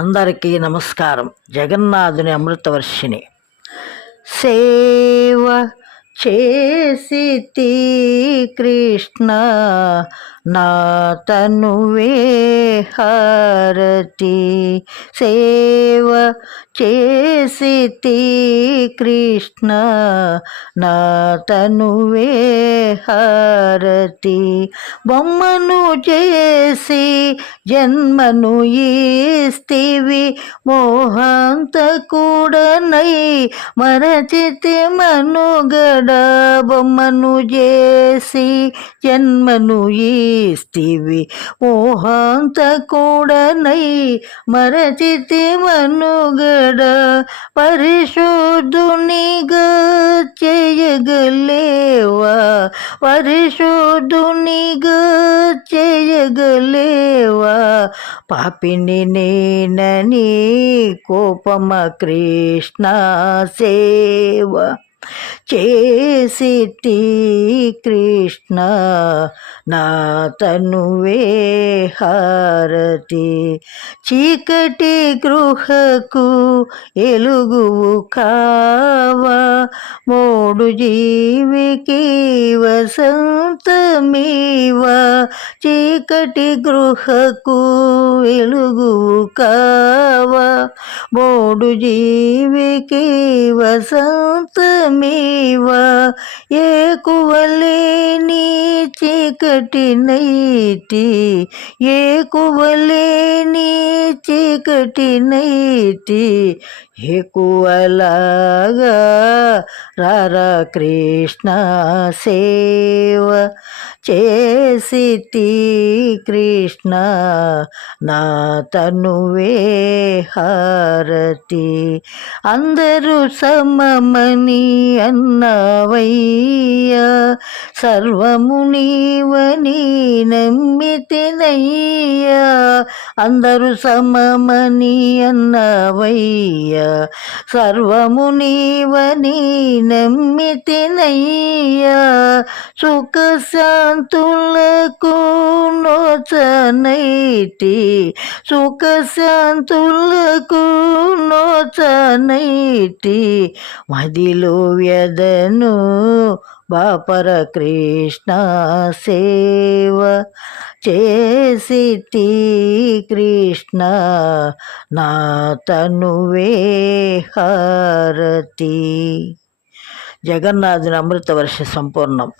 అందరికీ నమస్కారం. జగన్నాథుని అమృతవర్షిణి. సేవ చేసితి కృష్ణ నా తనువే హారతి. సేవ చేసితి కృష్ణ నా తనువే హారతి. బొమ్మను చేసి జన్మను ఇస్తివి మోహాంతకుడనై మరచితి మనుగడ. బొమ్మను చేసి జన్మను ఇస్తివి మోహాంతకుడనై మరచితి మనుగడ. పరిశుద్ధునిగా చేయగలేవా, పరిశుద్ధునిగా చేయగలేవా. పాపిని నేనని కోపమ కృష్ణ సేవ చేసితి కృష్ణ నా తనువే హారతి. చీకటి గృహకు ఎలుగువు కావా, మోడు జీవికి వసంతమీవా. చీకటి గృహకు వెలుగువు కావా, మోడు జీవికి వసంతమీవా. ఏకువలేని చీకటి నైటి, ఏకువలేని చీకటి నైటి. ఎక్కువలాగా రారా కృష్ణ సేవ చేసితి కృష్ణ నా తనువే హారతి. అందరూ సమమని అన్నవయ్యా, సర్వము నీవని నమ్మితినయ్యా. అందరూ సమమని అన్నవయ్యా, సర్వము నీవని నమ్మితినయ్యా. సుఖ శాంతులకు నోచనైటి, సుఖ శాంతులకు నోచనైటి. మదిలో వ్యదను బాపర కృష్ణ సేవ చేసితి కృష్ణ నా తనువే హారతి. జగన్నాథుని అమృతవర్ష సంపూర్ణం.